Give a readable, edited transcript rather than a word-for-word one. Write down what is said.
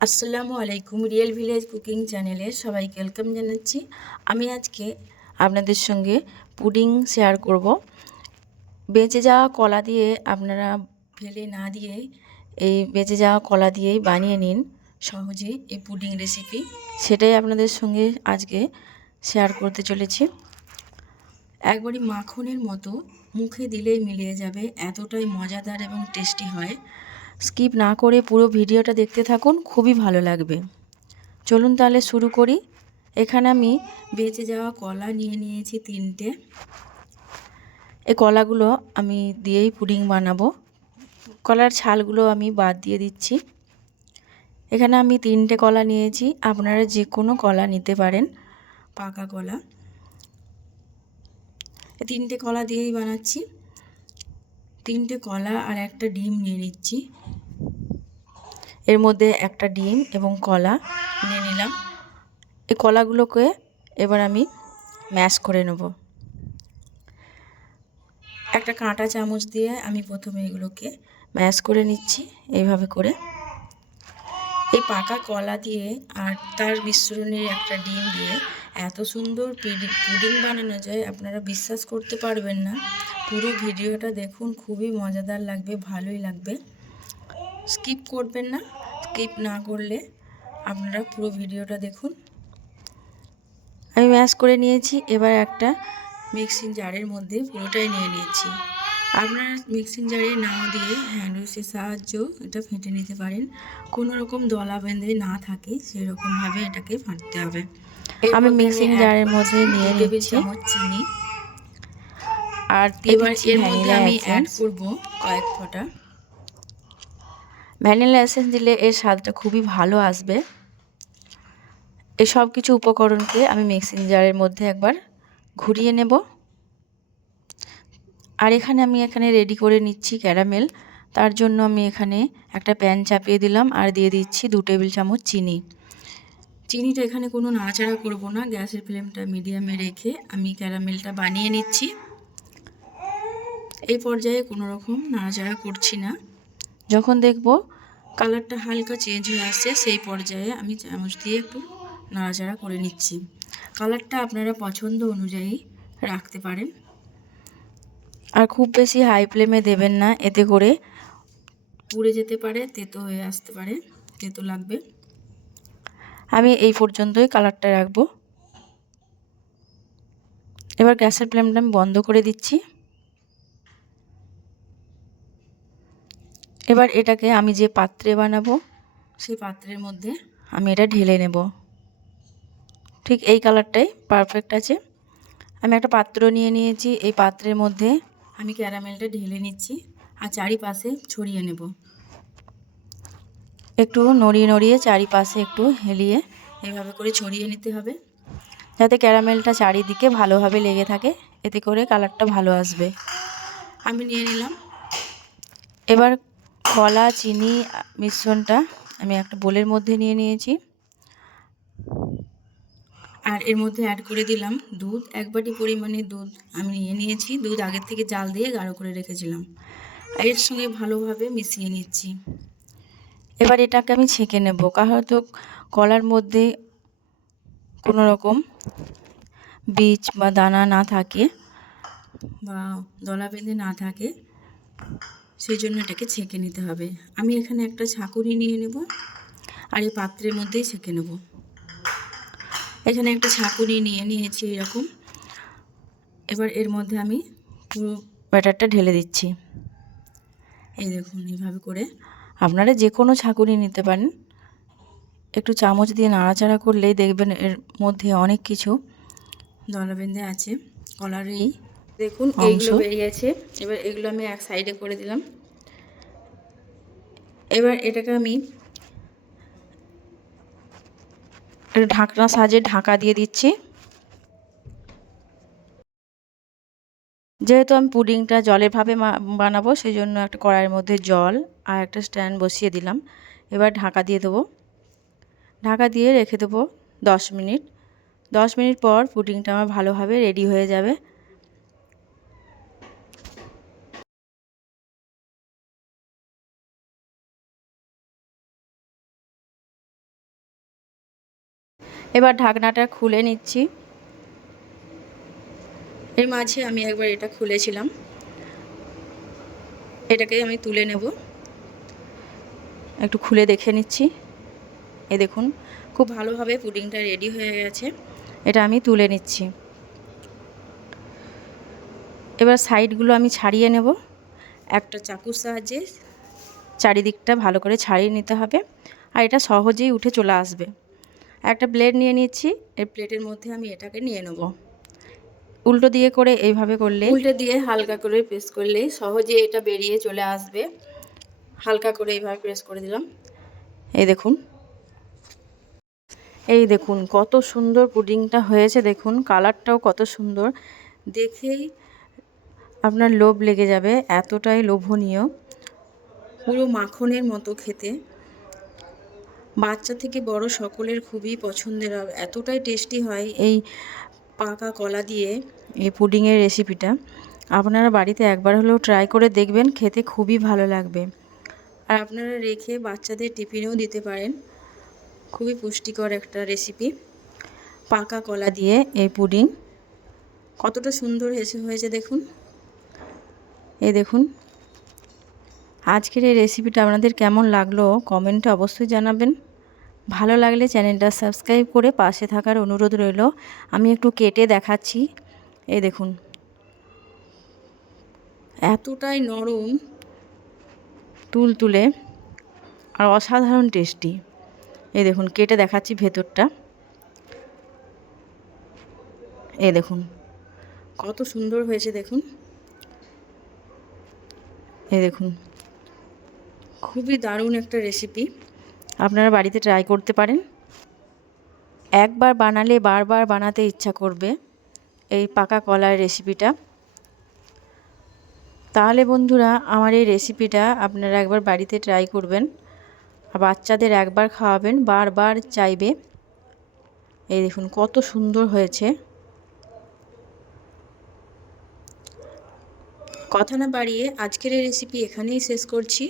আসসালামু আলাইকুম। Real village cooking চ্যানেলে সবাইকে ওয়েলকাম জানাচ্ছি। আমি আজকে আপনাদের সঙ্গে পুডিং শেয়ার করব। বেঁচে যাওয়া কলা দিয়ে আপনারা ফেলে না দিয়ে এই বেঁচে যাওয়া কলা দিয়েই বানিয়ে নিন সহজেই এই পুডিং রেসিপি। সেটাই আপনাদের সঙ্গে আজকে শেয়ার করতে চলেছি। একবারই মাখনের মতো, মুখে দিলেই মিলিয়ে যাবে, এতটাই মজাদার এবং টেস্টি হয়। স্কিপ না করে পুরো ভিডিওটা দেখতে থাকুন, খুবই ভালো লাগবে। চলুন তাহলে শুরু করি। এখানে আমি বেঁচে যাওয়া কলা নিয়ে নিয়েছি 3টে। এই কলাগুলো আমি দিয়েই পুডিং বানাবো। কলার ছালগুলো আমি বাদ দিয়ে দিচ্ছি। এখানে আমি 3টে কলা নিয়েছি, আপনারা যে কোনো কলা নিতে পারেন, পাকা কলা। 3টে কলা দিয়েই বানাচ্ছি। 3টে কলা আর একটা ডিম নিয়ে নিচ্ছি। এর মধ্যে একটা ডিম এবং কলা নিয়ে নিলাম। এই কলাগুলোকে এবার আমি ম্যাশ করে নেব। একটা কাঁটা চামচ দিয়ে আমি প্রথমে এগুলোকে ম্যাশ করে নিচ্ছি এইভাবে করে। এই পাকা কলা দিয়ে আর তার মিশ্রণে একটা ডিম দিয়ে এত সুন্দর পুডিং বানানো যায়, আপনারা বিশ্বাস করতে পারবেন না। পুরো ভিডিওটা দেখুন, খুবই মজাদার লাগবে, ভালোই লাগবে। স্কিপ করবেন না। স্কিপ না করলে আপনারা পুরো ভিডিওটা দেখুন। আমি ম্যাশ করে নিয়েছি। এবার একটা মিক্সিং জারের মধ্যে পুরোটাই নিয়ে নিয়েছি। আপনারা মিক্সিং জারে না দিয়ে হ্যান্ড উইচের সাহায্যেও এটা ফেটে নিতে পারেন। কোনো রকম দলা বেঁধে না থাকে সেরকমভাবে এটাকে ফাটতে হবে। আমি মিক্সিং জারের মধ্যে নিয়ে নিচ্ছি চামচ চিনি, আর এবার এর মধ্যে আমি অ্যাড করব কয়েক ফোঁটা ভ্যানিলা এসেন্স। দিলে এর স্বাদটা খুবই ভালো আসবে। এই সব কিছু উপকরণকে আমি মিক্সিং জারের মধ্যে একবার ঘুরিয়ে নেব। আর এখানে রেডি করে নিচ্ছি ক্যারামেল। তার জন্য আমি এখানে একটা প্যান চাপিয়ে দিলাম আর দিয়ে দিচ্ছি 2 টেবিল চামচ চিনি। চিনিটা এখানে কোনো নাড়াচাড়া করব না, গ্যাসের ফ্লেমটা মিডিয়ামে রেখে আমি ক্যারামেলটা বানিয়ে নিচ্ছি। এই পর্যায়ে কোনো রকম নাড়াচাড়া করছি না। যখন দেখব কালারটা হালকা চেঞ্জ হয়ে আসছে, সেই পর্যায়ে আমি চামচ দিয়ে একটু নাড়াচাড়া করে নিচ্ছি। কালারটা আপনারা পছন্দ অনুযায়ী রাখতে পারেন। আর খুব বেশি হাই ফ্লেমে দেবেন না, এতে করে পুড়ে যেতে পারে, তেতো হয়ে আসতে পারে, তেতো লাগবে। আমি এই পর্যন্তই কালারটা রাখবো। এবার গ্যাসের ফ্লেমটা আমি বন্ধ করে দিচ্ছি। এবার এটাকে আমি যে পাত্রে বানাবো সেই পাত্রের মধ্যে আমি এটা ঢেলে নেব। ঠিক এই কালারটাই পারফেক্ট আছে। আমি একটা পাত্র নিয়ে নিয়েছি। এই পাত্রের মধ্যে আমি ক্যারামেলটা ঢেলে নিচ্ছি আর চারিপাশে ছড়িয়ে নেব। একটু নড়িয়ে নড়িয়ে চারিপাশে একটু হেলিয়ে এভাবে করে ছড়িয়ে নিতে হবে, যাতে ক্যারামেলটা চারিদিকে ভালোভাবে লেগে থাকে, এতে করে কালারটা ভালো আসবে। আমি নিয়ে নিলাম। এবার কলা চিনি মিশ্রণটা আমি একটা বোলের মধ্যে নিয়ে নিয়েছি। আর এর মধ্যে অ্যাড করে দিলাম দুধ। 1 বাটি পরিমাণে দুধ আমি নিয়ে নিয়েছি। দুধ আগের থেকে জাল দিয়ে গাঢ় করে রেখেছিলাম। এর সঙ্গে ভালোভাবে মিশিয়ে নিচ্ছি। এবার এটাকে আমি ছেঁকে নেব। হয়তো কলার মধ্যে কোনো রকম বীজ বা দানা না থাকে বা দলা বেঁধে না থাকে, সেই জন্য এটাকে ছেঁকে নিতে হবে। আমি এখানে একটা ছাঁকুনি নিয়ে নেব আর এই পাত্রের মধ্যেই ছেঁকে নেব। এখানে একটা ছাঁকুনি নিয়ে নিয়েছি এরকম। এবার এর মধ্যে আমি পুরো ব্যাটারটা ঢেলে দিচ্ছি। এই দেখুন, এইভাবে করে আপনারা যে কোনো ছাঁকুনি নিতে পারেন। একটু চামচ দিয়ে নাড়াচাড়া করলেই দেখবেন এর মধ্যে অনেক কিছু দলা বেঁধে আছে। কলার এই দেখুন এইগুলো বেরিয়েছে। এবার এগুলো আমি এক সাইডে করে দিলাম। এবার এটাকে আমি ঢাকনা সাহায্যে ঢাকা দিয়ে দিচ্ছি। যেহেতু আমি পুডিংটা জলের ভাবে বানাবো, সেই জন্য একটা কড়াইয়ের মধ্যে জল আর একটা স্ট্যান্ড বসিয়ে দিলাম। এবার ঢাকা দিয়ে দেবো। ঢাকা দিয়ে রেখে দেবো 10 মিনিট। 10 মিনিট পর পুডিংটা আমার ভালোভাবে রেডি হয়ে যাবে। এবার ঢাকনাটা খুলে নিচ্ছি। এর মাঝে আমি একবার এটা খুলেছিলাম, এটাকে আমি তুলে নেব। একটু খুলে দেখে নিচ্ছি। এই দেখুন খুব ভালোভাবে পুডিংটা রেডি হয়ে গেছে। এটা আমি তুলে নিচ্ছি। এবার সাইডগুলো আমি ছাড়িয়ে নেব। একটা চাকুর সাহায্যে চারিদিকটা ভালো করে ছাড়িয়ে নিতে হবে, আর এটা সহজেই উঠে চলে আসবে। একটা প্লেট নিয়ে নিচ্ছি, এই প্লেটের মধ্যে আমি এটাকে নিয়ে নেব। উল্টো দিয়ে করে এইভাবে করলে, উল্টো দিয়ে হালকা করে প্রেস করলেই সহজে এটা বেরিয়ে চলে আসবে। হালকা করে এইভাবে প্রেস করে দিলাম। এই দেখুন কত সুন্দর পুডিংটা হয়েছে। দেখুন কালারটাও কত সুন্দর, দেখেই আপনার লোভ লেগে যাবে, এতটাই লোভনীয়, পুরো মাখনের মতো খেতে। বাচ্চা থেকে বড় সকলের খুবই পছন্দের, এতটাই টেস্টি হয় এই পাকা কলা দিয়ে এই পুডিংয়ের রেসিপিটা। আপনারা বাড়িতে একবার হলেও ট্রাই করে দেখবেন, খেতে খুবই ভালো লাগবে। আর আপনারা রেখে বাচ্চাদের টিফিনেও দিতে পারেন, খুবই পুষ্টিকর একটা রেসিপি। পাকা কলা দিয়ে এই পুডিং কতটা সুন্দর হয়েছে দেখুন। এই দেখুন আজকের এই রেসিপিটা আপনাদের কেমন লাগলো কমেন্টে অবশ্যই জানাবেন। ভালো লাগলে চ্যানেলটা সাবস্ক্রাইব করে পাশে থাকার অনুরোধ রইল। আমি একটু কেটে দেখাচ্ছি। এই দেখুন এতটাই নরম, তুলতুলে আর অসাধারণ টেস্টি। এই দেখুন কেটে দেখাচ্ছি ভেতরটা। এই দেখুন কত সুন্দর হয়েছে দেখুন। এই দেখুন খুবই দারুণ একটা রেসিপি, আপনারা বাড়িতে ট্রাই করতে পারেন। একবার বানালে বারবার বানাতে ইচ্ছা করবে এই পাকা কলার রেসিপিটা। তাহলে বন্ধুরা আমার এই রেসিপিটা আপনারা একবার বাড়িতে ট্রাই করবেন, আর বাচ্চাদের একবার খাওয়াবেন বারবার চাইবে। এই দেখুন কত সুন্দর হয়েছে। কথা না বাড়িয়ে আজকের এই রেসিপি এখানেই শেষ করছি।